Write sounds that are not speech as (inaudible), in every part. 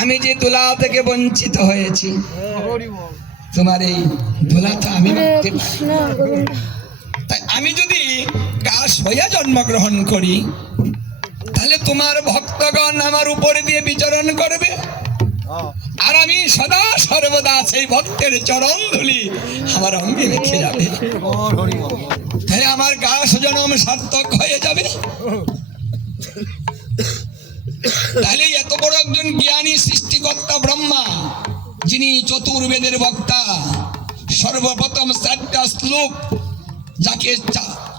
আমি যে দোলা থেকে বঞ্চিত হয়েছি তোমার এই দোলাটা আমি তাই আমি যদি গাছ হইয়া জন্মগ্রহণ করি তাহলে তোমার ভক্তগণ আমার উপরে দিয়ে বিচরণ করবে। আর আমি সদা সর্বদা সেই ভক্তের চরণ ধুলি আমার অঙ্গে রেখে যাবে। তাই আমার গাছ জনম সার্থক হয়ে যাবে। তাহলে এত বড় একজন জ্ঞানী সৃষ্টিকর্তা ব্রহ্মা, যিনি চতুর্বেদের বক্তা, সর্বপ্রথম চারটা শ্লোক যাকে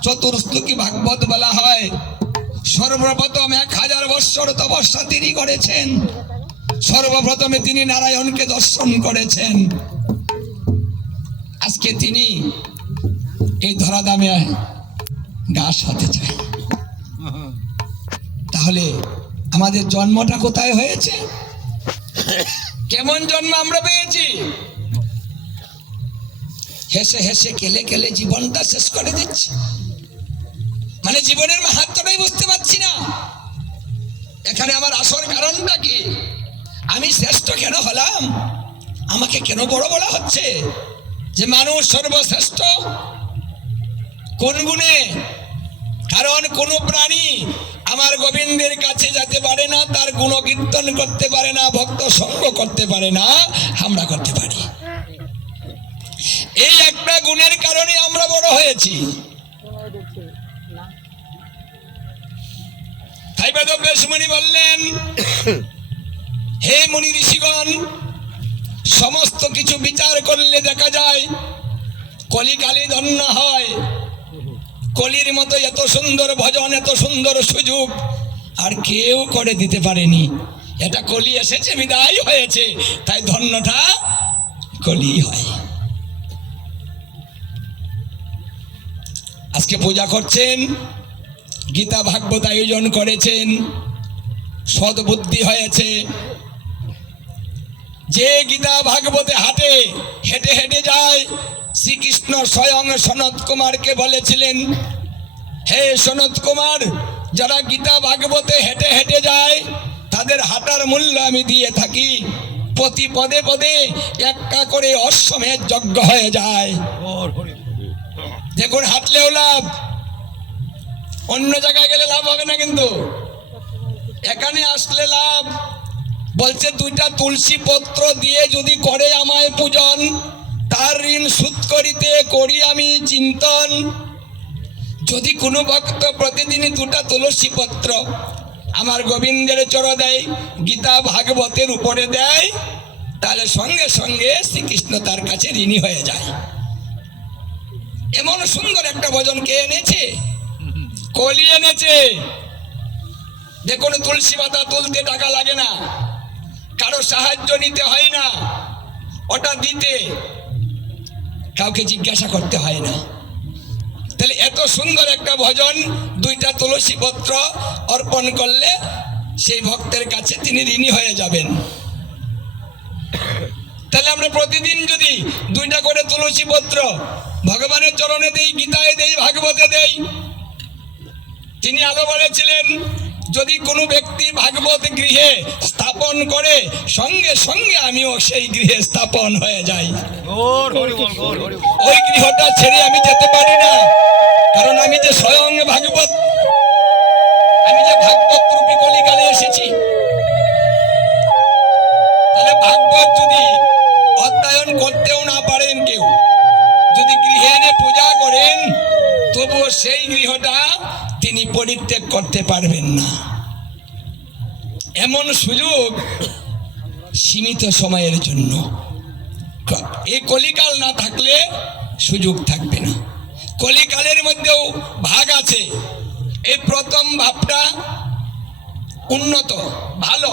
চতুর্শ্লোকী ভাগবত বলা হয়। সর্বপ্রথম এক হাজার বৎসর তপস্যা তিনি করেছেন। সর্বপ্রথমে তিনি নারায়ণকে দর্শন করেছেন। আজকে তিনি এই ধরাদামে গাছ হতে চায়। তাহলে আমাদের জন্মটা কোথায় হয়েছে? কেমন জন্ম আমরা পেয়েছি? হেসে হেসে কেলে কেলে জীবনটা শেষ করে দিচ্ছি। মানে জীবনের মাহাত্মটাই বুঝতে পারছি না। এখানে আমার আসল কারণটা কি? আমি শ্রেষ্ঠ কেন হলাম? আমাকে কেন বড় বলা হচ্ছে? যে মানুষ সর্বশ্রেষ্ঠ? কোন গুণে? কারণ কোন প্রাণী আমার গোবিন্দের কাছে যেতে পারে না, তার গুণ কীর্তন করতে পারে না, ভক্ত সঙ্গ করতে পারে না, আমরা করতে পারি। এই একটা গুণের কারণে আমরা বড় হয়েছি। মুনি বললেন, হে মুনি ঋষিগণ, সমস্ত কিছু বিচার করলে দেখা যায়, কলিকালে ধন্য হয়। কলির মতো এত সুন্দর ভজন, এত সুন্দর সুযোগ আর কেউ করে দিতে পারেনি। এটা কলি এসেছে, বিদায় হয়েছে, তাই ধন্যটা কলি হয়। আজকে পূজা করছেন, গীতা ভাগবত আয়োজন করেছেন, সদ্বুদ্ধি হয়েছে। যে গীতা ভাগবতে হাটে, হেঁটে হেঁটে যায় শ্রীকৃষ্ণ স্বয়ং সনত কুমারকে বলেছিলেন, হে সনত কুমার, যারা গীতা ভাগবতে হেঁটে হেঁটে যায়, তাদের হাঁটার মূল্য আমি দিয়ে থাকি। প্রতি পদে পদে একটা করে অশ্বমেধ যজ্ঞ হয়ে যায়। দেখুন, হাঁটলেও লাভ, অন্য জায়গায় গেলে লাভ হবে না কিন্তু। এখানে আসলে লাভ, বলছে দুইটা তুলসী পত্র দিয়ে যদি করে আমায় পূজন তার ঋণ সুদ করিতে করি আমি চিন্তন। যদি কোনো ভক্ত প্রতিদিন দুটা তুলসী পত্র আমার গোবিন্দের চর দেয়, গীতা ভাগবতের উপরে দেয়, তাহলে সঙ্গে সঙ্গে শ্রীকৃষ্ণ তার কাছে ঋণী হয়ে যায়। এমন সুন্দর একটা ভজন কে এনেছে? কলি এনেছে। যে দেখুন তুলসী পাতা তুলতে টাকা লাগে না। কারও সাহায্য নিতে হয় না। ওটা দিতে। কাউকে জিজ্ঞাসা করতে হয় না। তাহলে এত সুন্দর একটা ভজন, দুইটা তুলসী পত্র অর্পণ করলে সেই ভক্তের কাছে তিনি ঋণী হয়ে যাবেন। তাহলে আমরা প্রতিদিন যদি দুইটা করে তুলসী পত্র ভগবানের চরণে দেই, গীতায় দেই, ভাগবতে দেই, তিনি আলো বলেছিলেন যদি কোনো ব্যক্তি ভাগবত গৃহে স্থাপন করে সঙ্গে সঙ্গে আমিও সেই গৃহে স্থাপন হয়ে যাই। ওই গৃহটা ছেড়ে আমি যেতে পারি না কারণ আমি যে স্বয়ং ভাগবত আমি যে ভাগবত রূপী কলিকালে এসেছি। তাহলে ভাগবত যদি অধ্যয়ন করতেও না পারেন কেউ যদি গৃহে এনে পূজা করেন তবুও সেই গৃহটা তিনি পরিত্যাগ করতে পারবেন না। এমন সুযোগ সীমিত সময়ের জন্য। এই কলিকাল না থাকলে সুযোগ থাকবে না। কলিকালের মধ্যেও ভাগ আছে। এই প্রথম ভাবটা উন্নত, ভালো।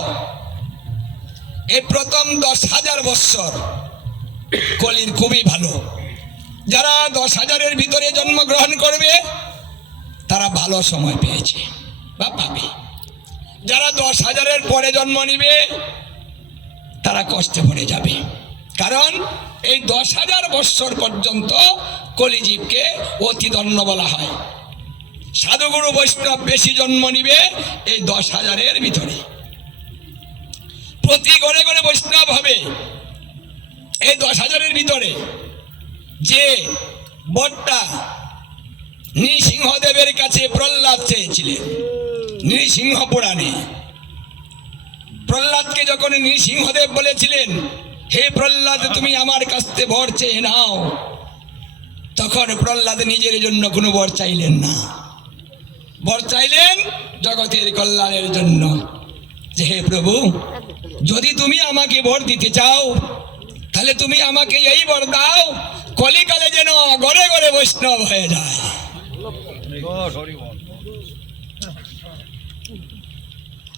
এই প্রথম দশ হাজার বৎসর কলির খুবই ভালো। যারা দশ হাজারের ভিতরে জন্মগ্রহণ করবে তারা ভালো সময় পেয়েছে। বা পাবে। যারা দশ হাজারের পরে জন্ম নিবে, তারা কষ্টে পড়ে যাবে। কারণ এই দশ হাজার বৎসর পর্যন্ত কলিজীবকে অতিদণ্ড বলা হয়। সাধুগুরু বৈষ্ণব বেশি জন্ম নিবে এই দশ হাজারের ভিতরে। প্রতি ঘরে বৈষ্ণব হবে এই দশ হাজারের ভিতরে। যে বটটা নৃসিংহদেবের কাছে প্রহ্লাদ চেয়েছিলেন। নৃসিংহ পুরাণে প্রহ্লাদকে যখন নৃসিংহদেব বলেছিলেন, হে প্রহ্লাদ, তুমি আমার কাছ বর চেয়ে নাও। তখন প্রহ্লাদ নিজের জন্য কোনো বর চাইলেন না। বর চাইলেন জগতের কল্যাণের জন্য। যে হে প্রভু, যদি তুমি আমাকে বর দিতে চাও, তাহলে তুমি আমাকে এই বর দাও, কলিকালে যেন গড়ে গড়ে বৈষ্ণব হয়ে যায়।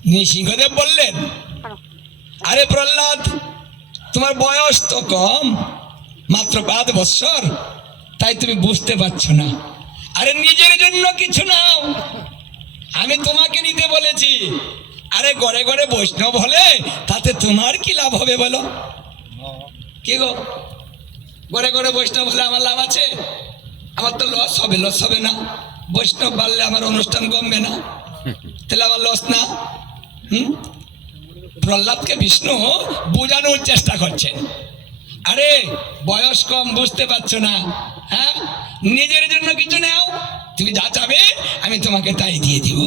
নৃসিংহদেব বললেন আরে প্রহ্লাদ, তোমার বয়স তো কম, মাত্র পাঁচ বৎসর, তাই তুমি বুঝতে পারছ না। আরে নিজের জন্য কিছু নাও। আমি তোমাকে নিতে বলেছি। আরে ঘরে ঘরে বৈষ্ণব হলে তাতে তোমার কি লাভ হবে বলো? কি গো? ঘরে ঘরে বৈষ্ণব হলে আমার লাভ আছে? আমার তো লস হবে লস হবে না। বৈষ্ণব বাড়লে আমার অনুষ্ঠান কমবে না। তাহলে আমার লস না। হুম? প্রহ্লাদকে বিষ্ণু বোঝানোর চেষ্টা করছেন আরে, বয়স কম, বুঝতে পারছ না। হ্যাঁ? নিজের জন্য কিছু নাও, তুমি যা চাবে, আমি তোমাকে তাই দিয়ে দিব।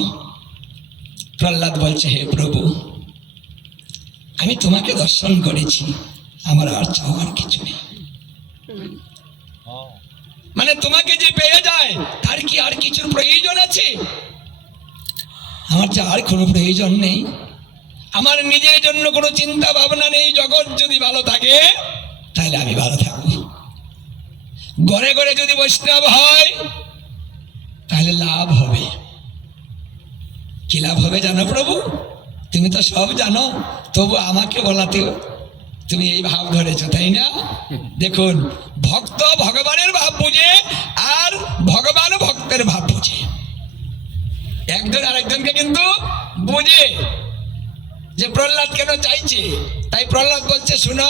প্রহ্লাদ বলছে, হে প্রভু, আমি তোমাকে দর্শন করেছি, আমার আর চাওয়ার কিছু নেই। মানে তোমাকে যে পেয়ে যায়, তার কি আর কিছুর প্রয়োজন আছে? আমার যে আর কোনো প্রয়োজন নেই। আমার নিজের জন্য কোনো চিন্তা ভাবনা নেই, জগৎ যদি ভালো থাকে, তাহলে আমি ভালো থাকব। ঘরে ঘরে যদি বৈষ্ণব হয়, তাহলে লাভ হবে। কি লাভ হবে জানো প্রভু? তুমি তো সব জানো, তবু আমাকে বলাতেও তুমি এই ভাব ধরেছো, তাই না? দেখুন, ভক্ত ভগবানের ভাব বুঝে আর ভগবান ভক্তের ভাব বুঝে। একজন আরেকজনকে কিন্তু বুঝে যে প্রহ্লাদ কেন চাইছে? তাই প্রহ্লাদ বলছে, শুনো,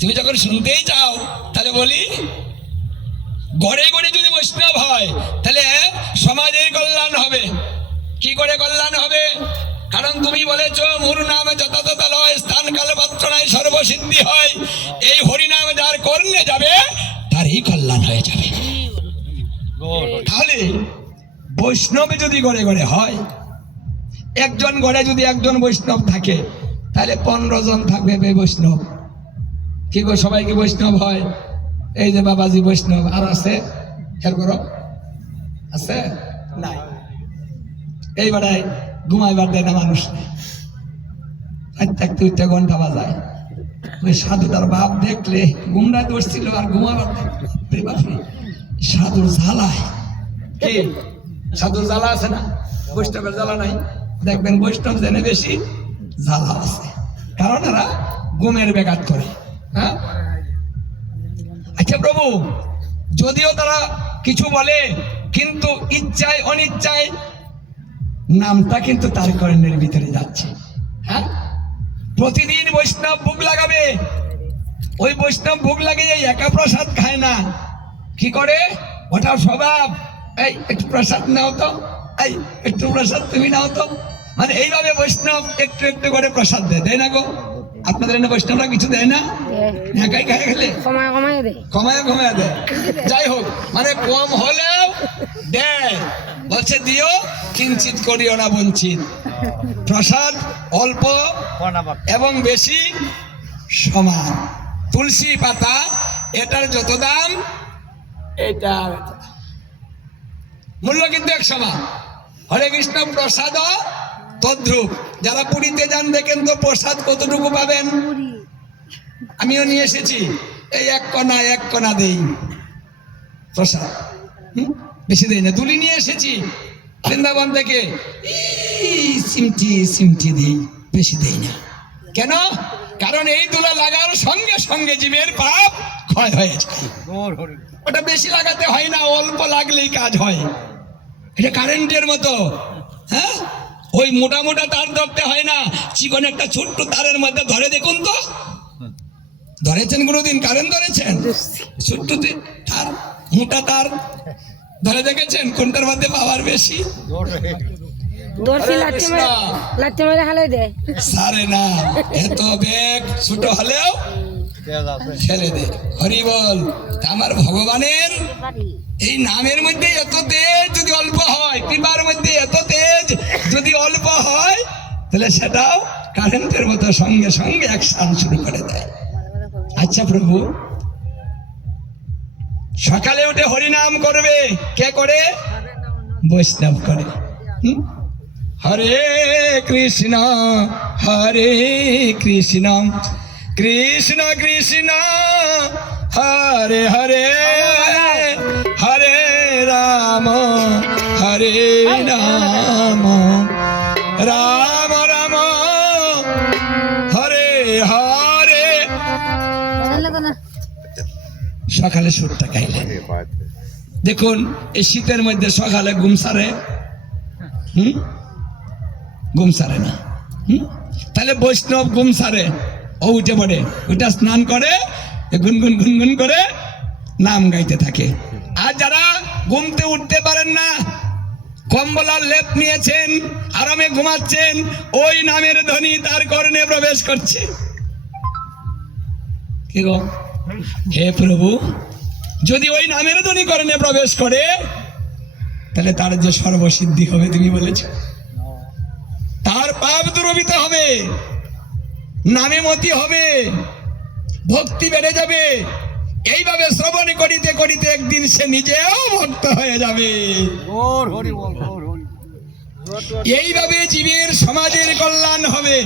তুমি যখন শুনতেই চাও, তাহলে বলি, গড়ে গড়ে যদি বৈষ্ণব হয়, তাহলে সমাজের কল্যাণ হবে। কি করে কল্যাণ হবে? কারণ তুমি বলেছ, মুর নামে যথাযথ লয়, স্থান কাল পাত্র সর্বসিদ্ধি হয়। এই হরিনামে যার কর্ণে যাবে, তারই কল্যাণ হয়ে যাবে। তাহলে বৈষ্ণবে যদি গড়ে গড়ে হয়, একজন ঘরে যদি একজন বৈষ্ণব থাকে, তাহলে পনেরো জন থাকবে বে বৈষ্ণব। কি গো, সবাই কি বৈষ্ণব হয়? এই যে বাবাজি বৈষ্ণব, আর আছে? খেয়াল করো। আছে? নাই। এই ঘুমাইবার দেয় না মানুষ। থাকতে ঘণ্টা বাজায়। ওই সাধু তার বাপ দেখলে গুমরা দোষছিল আর ঘুমাবার সাধুর জ্বালায় কি? সাধুর জ্বালা আছে না? বৈষ্ণবের জ্বালা নাই। দেখবেন বৈষ্ণব জেনে বেশি জ্বালা আছে। কারণ এরা গুমের বেঘাত করে। হ্যাঁ? আচ্ছা প্রভু, যদিও তারা কিছু বলে, কিন্তু ইচ্ছায়, অনিচ্ছায় নামটা কিন্তু তার কর্ণের ভিতরে যাচ্ছে। হ্যাঁ? প্রতিদিন বৈষ্ণব ভোগ লাগাবে। ওই বৈষ্ণব ভোগ লাগিয়ে একা প্রসাদ খায় না। কি করে? ওটা স্বভাব। এই একটু প্রসাদ নাও তো। এই একটু প্রসাদ তুমি নাও তো। মানে এইভাবে বৈষ্ণব একটু একটু করে প্রসাদ দেয়। দেয় না গো? আপনাদের এনে বৈষ্ণবরা কিছু দেয় না? একাই খায় গেলে কমায় কমায় দে কমায় কমায় দেয়। যাই হোক মানে কম হলেও দেয়। বলছে, দিও, কিঞ্চিত করিও না বঞ্চিত। প্রসাদ অল্প এবং বেশি সমান। তুলসী পাতা, এটার যত দাম দাম। মূল্য কিন্তু এক সমান। হরে কৃষ্ণ প্রসাদ তদ্রুপ। যারা পুরীতে যান, দেখেন তো প্রসাদ কতটুকু পাবেন। আমিও নিয়ে এসেছি। এই এক কণা এক কণা দেই। প্রসাদ। হুম? বেশি দেই না তুলি নিয়ে এসেছি। বৃন্দাবন থেকে। সিমটি সিমটি দেই বেশি দেই না। কেন? কারণ এই তুলা লাগার সঙ্গে সঙ্গে জীবের পাপ ক্ষয় হয়ে যায়। ওটা বেশি লাগাতে হয় না অল্প লাগলেই কাজ হয়। এটা কারেন্টের মতো। হ্যাঁ? ওই মোটা মোটা তার ধরতে হয় না। চিকন একটা ছোট্ট তারের মধ্যে ধরে দেখুন তো। ধরেছেন কোনোদিন? কারেন্ট ধরেছেন? ছোট্ট তার মোটা তার। ধরে দেখেছেন কোনটার মধ্যে পাওয়ার বেশি? দর্শি হরে লাচ্চে কৃষ্ণ। মেরে হালাই দেয়। সারে না এত বেগ ছোট হলেও ছেড়ে দে। হরি বল আমার ভগবানের এই নামের মধ্যে এত তেজ যদি অল্প হয় কৃপার মধ্যে এত তেজ যদি অল্প হয় তাহলে সেটাও কারেন্টের মতো সঙ্গে সঙ্গে অ্যাকশন শুরু করে দেয়। আচ্ছা প্রভু সকালে উঠে হরিনাম করবে। কে করে? বৈষ্ণব করে। হরে কৃষ্ণ হরে কৃষ্ণ কৃষ্ণ কৃষ্ণ, হরে হরে হরে রাম হরে রাম রাম রাম, হরে হরে। সকালে সুরটা গাইলেন। দেখুন, এই শীতের মধ্যে সকালে ঘুম সারে? হুম? ঘুম সারে না। হুম? তাহলে বৈষ্ণব ঘুম সারে। ও উঠে পড়ে ওইটা স্নান করে গুনগুন গুনগুন করে নাম গাইতে থাকে। আর যারা ঘুমতে উঠতে পারেন না, কম্বলার লেপ নিয়েছেন, আরামে ঘুমাচ্ছেন, ওই নামের ধ্বনি তার কর্ণে প্রবেশ করছে। কি গো? হে প্রভু যদি ওই নামের ধ্বনি কর্ণে প্রবেশ করে তাহলে তার যে সর্বসিদ্ধি হবে তুমি বলেছ? তার পাপ দুরবিত হবে নামে মতি হবে ভক্তি বেড়ে যাবে। এইভাবে শ্রবণ করিতে করিতে একদিন সে নিজেও ভক্ত হয়ে যাবে। এইভাবে জীবের সমাজের কল্যাণ হবে।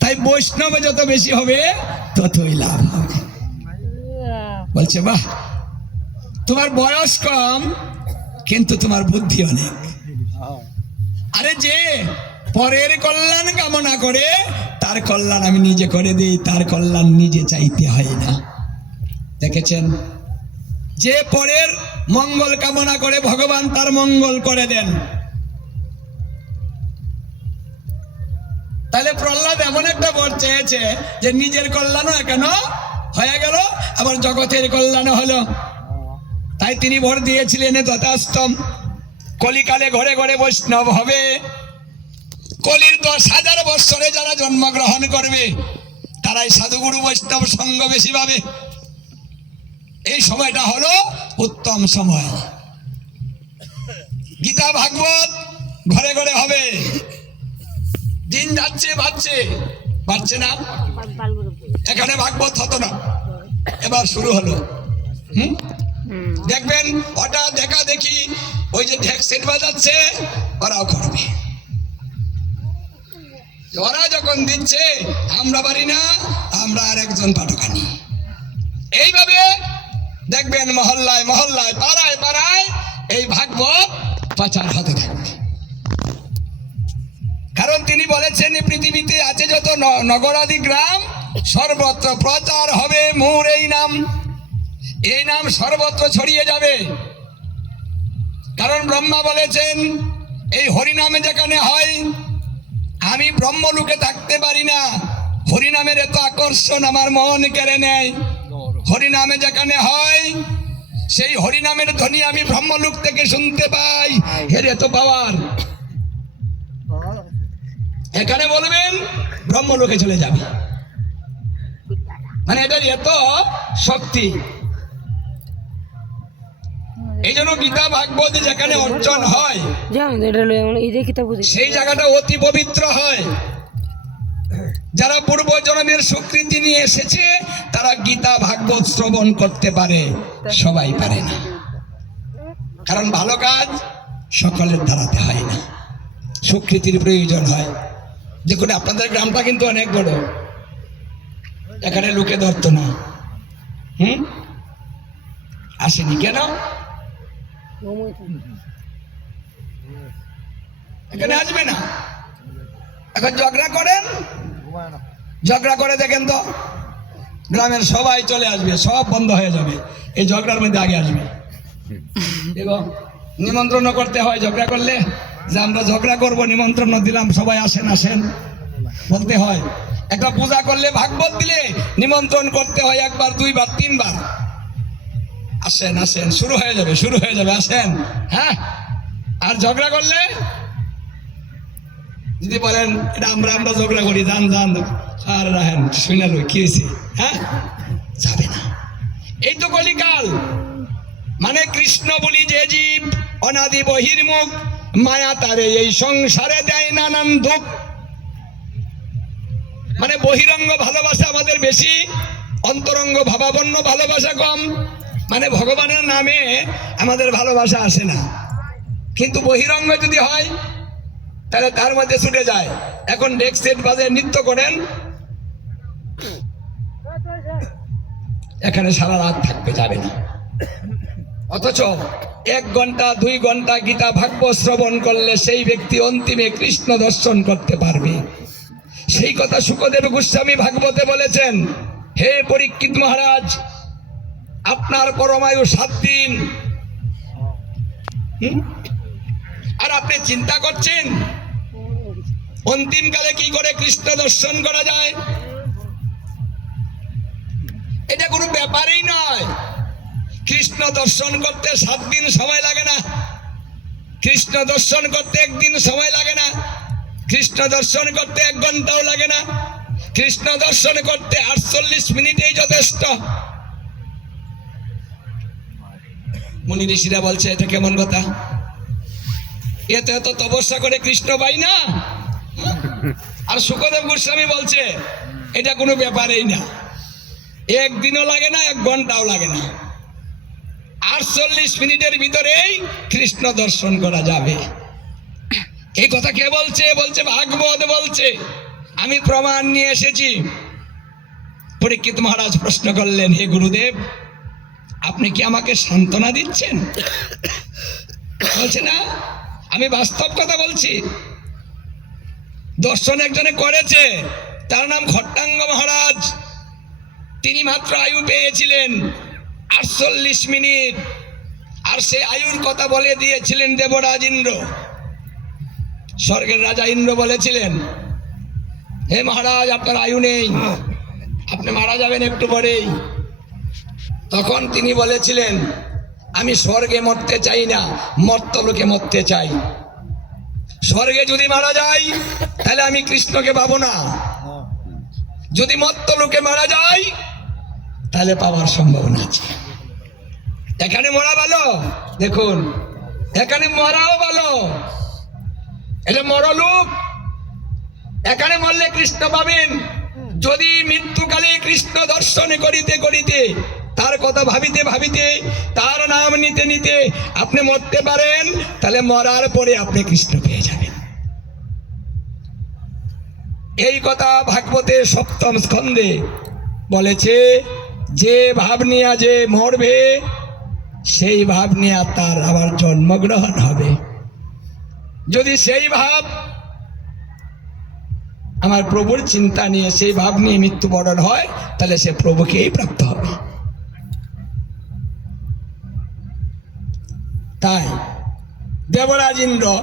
তাই বৈষ্ণব যত বেশি হবে ততই লাভ হবে। বলছে, বাহ, তোমার বয়স কম, কিন্তু তোমার বুদ্ধি অনেক। আরে যে পরের কল্যাণ কামনা করে, তার কল্যাণ আমি নিজে করে দিই, তার কল্যাণ নিজে চাইতে হয় না। দেখেছেন? যে পরের মঙ্গল কামনা করে ভগবান তার মঙ্গল করে দেন। তাহলে প্রহ্লাদ এমন একটা বর চেয়েছে যে নিজের কল্যাণও কেন হয়ে গেল, আবার জগতের কল্যাণ হলো। তাই তিনি ভর দিয়েছিলেন তথাস্তম কলিকালে ঘরে ঘরে বৈষ্ণব হবে। কলির দশ হাজার বৎসরে যারা জন্মগ্রহণ করবে, তারাই সাধুগুরু বৈষ্ণব সঙ্গ বেশি পাবে। এই সময়টা হলো উত্তম সময়। গীতা ভাগবত ঘরে ঘরে হবে। দিন যাচ্ছে বাড়ছে বাড়ছে না? এখানে ভাগবত হতো না। এবার শুরু হলো। হুম? দেখবেন ওটা দেখা দেখি ওই যে ঢেক সেট বাজাচ্ছে, ওরাও করবে। ওরা যখন দিচ্ছে, আমরা পারি না, আমরা আর একজন পাঠকানি। এইভাবে দেখবেন মহল্লায় মহল্লায়, পাড়ায় পাড়ায় এই ভাগবত পাচার হতে থাকবে। কারণ তিনি বলেছেন পৃথিবীতে আছে যত নগরাদি গ্রাম, সর্বত্র প্রচার হবে মোর এই নাম। এই নাম সর্বত্র ছড়িয়ে যাবে। কারণ ব্রহ্মা বলেছেন, এই হরিনামে যেখানে হয়, আমি ব্রহ্মলোকে থাকতে পারি না। হরিনামের এত আকর্ষণ আমার মন কেড়ে নেয়। হরিনামে যেখানে হয়, সেই হরিনামের ধ্বনি আমি ব্রহ্মলোক থেকে শুনতে পাই। এর এত পাওয়ার এখানে বলবেন? ব্রহ্মলোকে চলে যাবে। মানে এটার এত শক্তি। এই জন্য গীতা ভাগবত যেখানে অর্জন হয় বুঝি। সেই জায়গাটা অতি পবিত্র হয়। যারা পূর্ব জন্মের স্বীকৃতি নিয়ে এসেছে তারা গীতা ভাগবত শ্রবণ করতে পারে। সবাই পারে না। কারণ ভালো কাজ সকলের দ্বারাতে হয় না। স্বীকৃতির প্রয়োজন হয়। দেখুন আপনাদের গ্রামটা কিন্তু অনেক বড়। এখানে লোকে ধরতো না। হুম? আসেনি কেন? এখানে আসবে না। এখন ঝগড়া করেন? ঝগড়া করে দেখেন তো গ্রামের সবাই চলে আসবে সব বন্ধ হয়ে যাবে। এই ঝগড়ার মধ্যে আগে আসবে। (laughs) দেখো নিমন্ত্রণ করতে হয় ঝগড়া করলে। যে আমরা ঝগড়া করব, নিমন্ত্রণ দিলাম, সবাই আসেন আসেন। বলতে হয়, একটা পূজা করলে ভাগবত দিলে নিমন্ত্রণ করতে হয় একবার, দুইবার, তিনবার। আসেন আসেন, শুরু হয়ে যাবে, শুরু হয়ে যাবে, আসেন। হ্যাঁ? আর ঝগড়া করলে? যদি বলেন, এটা আমরা আমরা ঝগড়া করি, যান জান আর রাহেন শুনাল কি হয়েছে হ্যাঁ? যাবে না। এই তো কলিকাল। মানে কৃষ্ণ বলি যে জীব, অনাদি বহির্মুখ। মায়া তারে এই সংসারে দেয় নানান দুঃখ। মানে বহিরঙ্গ ভালোবাসা আমাদের বেশি, অন্তরঙ্গ ভাবাপন্ন ভালোবাসা কম। মানে ভগবানের নামে আমাদের ভালোবাসা আসে না। কিন্তু বহিরঙ্গ যদি হয়, তাহলে তার মধ্যে ছুটে যায়। এখন ডেক সেট বাজে, নৃত্য করেন। এখানে সারা রাত থাকতে যাবে না। অথচ এক ঘণ্টা, দুই ঘণ্টা গীতা ভাগ্য শ্রবণ করলে সেই ব্যক্তি অন্তিমে কৃষ্ণ দর্শন করতে পারবে। সেই কথা সুখদেব গোস্বামী ভাগবতে বলেছেন, হে পরীক্ষিত মহারাজ, আপনার পরমায়ু সাত দিন? আর আপনি চিন্তা করছেন, অন্তিমকালে কি করে কৃষ্ণ দর্শন করা যায়? এটা কোনো ব্যাপারই নয়। কৃষ্ণ দর্শন করতে সাত দিন সময় লাগে না। কৃষ্ণ দর্শন করতে একদিন সময় লাগে না। কৃষ্ণ দর্শন করতে এক ঘন্টাও লাগে না। কৃষ্ণ দর্শন করতে আটচল্লিশ মিনিটেই যথেষ্ট। মুনি ঋষিরা বলছে, এটা কেমন কথা? এত এত তপস্যা করে কৃষ্ণ পাই না? আর সুখদেব গোস্বামী বলছে, এটা কোনো ব্যাপারেই না। একদিনও লাগে না, এক ঘন্টাও লাগে না। আটচল্লিশ মিনিটের ভিতরেই কৃষ্ণ দর্শন করা যাবে। এই কথা কে বলছে? বলছে ভাগবত বলছে। আমি প্রমাণ নিয়ে এসেছি। পরীক্ষিত মহারাজ প্রশ্ন করলেন, হে গুরুদেব, আপনি কি আমাকে সান্ত্বনা দিচ্ছেন? বলছে, না, আমি বাস্তব কথা বলছি। দর্শন একজনে করেছে, তার নাম খট্টাঙ্গ মহারাজ। তিনি মাত্র আয়ু পেয়েছিলেন। আটচল্লিশ মিনিট। আর সেই আয়ুর কথা বলে দিয়েছিলেন দেবরাজ ইন্দ্র। স্বর্গের রাজা ইন্দ্র বলেছিলেন, হে মহারাজ, আপনার আয়ু নেই। আপনি মারা যাবেন একটু পরেই। তখন তিনি বলেছিলেন, আমি স্বর্গে মরতে চাই না মর্তলোকে মরতে চাই। স্বর্গে যদি মারা যাই, তাহলে আমি কৃষ্ণকে পাবো না। যদি মর্ত লোকে মারা যাই, তাহলে পাওয়ার সম্ভাবনা আছে। এখানে মরা ভালো? দেখুন। এখানে মরাও ভালো। এটা মরলোক এখানে মরলে কৃষ্ণ পাবেন। যদি মৃত্যুকালে কৃষ্ণ দর্শন করিতে করিতে, তার কথা ভাবিতে ভাবিতে, তার নাম নিতে নিতে আপনি মরতে পারেন, তাহলে মরার পরে আপনি কৃষ্ণ পেয়ে যাবেন। এই কথা ভাগবতের সপ্তম স্কন্ধে বলেছে, যে ভাব নিয়ে যে মরবে সেই ভাব নিয়ে তার আবার জন্মগ্রহণ হবে। যদি সেই ভাব আমার প্রভুর চিন্তা নিয়ে সেই ভাব নিয়ে মৃত্যুবরণ হয়, তাহলে সে প্রভুকেই প্রাপ্ত হবে। তাই দেবরাজ ইন্দ্র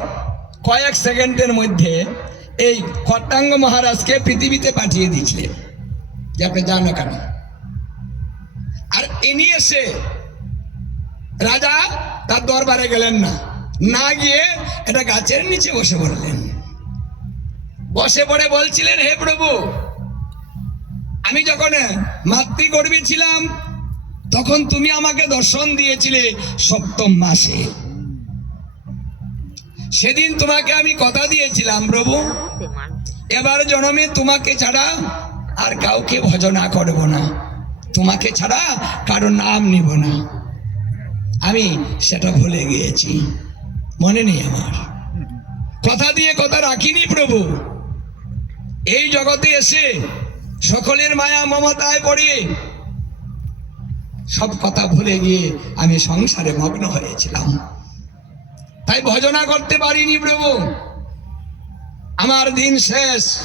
কয়েক সেকেন্ডের মধ্যে এই খট্টাঙ্গ মহারাজকে পৃথিবীতে পাঠিয়ে দিয়েছিলেন। যে আপনি কেন? আর ইনি এসে রাজা তার দরবারে গেলেন না। না গিয়ে এটা গাছের নিচে বসে পড়লেন। বসে পড়ে বলছিলেন, হে প্রভু, আমি যখন মাতৃগর্ভী ছিলাম, তখন তুমি আমাকে দর্শন দিয়েছিলে সপ্তম মাসে। সেদিন তোমাকে আমি কথা দিয়েছিলাম, প্রভু। এবার জনমে তোমাকে ছাড়া আর কাউকে ভজনা করব না। তোমাকে ছাড়া কারও নাম নিব না। আমি সেটা ভুলে গিয়েছি। মনে নেই আমার। কথা দিয়ে কথা রাখিনি প্রভু। এই জগতে এসে সকলের মায়া মমতায় পড়ে সব কথা ভুলে গিয়ে আমি সংসারে মগ্ন হয়েছিলাম। তাই ভজনা করতে পারিনি প্রভু। আমার দিন শেষ।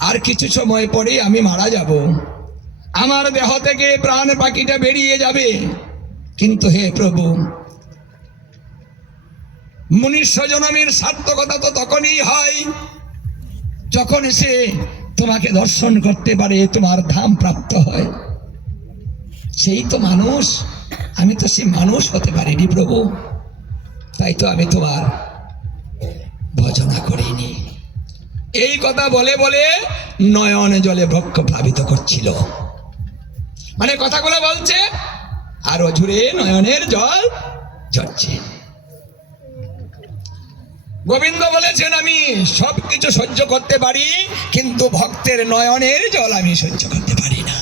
আর কিছু সময় পরে আমি মারা যাব। আমার দেহ থেকে প্রাণ পাখিটা বেরিয়ে যাবে। কিন্তু হে প্রভু মনুষ্য জনমের সার্থকতা তো তখনই হয় যখন সে তোমাকে দর্শন করতে পারে, তোমার ধাম প্রাপ্ত হয়। সেই তো মানুষ, আমি তো সে মানুষ হতে পারিনি প্রভু, তাই তো আমি তোমার ভজনা করিনি। এই কথা বলে বলে নয়ন জলে ভক্ষ প্লাবিত করছিল। মানে কথাগুলো বলছে আর অঝুরে নয়নের জল ঝরছে। গোবিন্দ বলেছেন, আমি সব কিছু সহ্য করতে পারি, কিন্তু ভক্তের নয়নের জল আমি সহ্য করতে পারি না।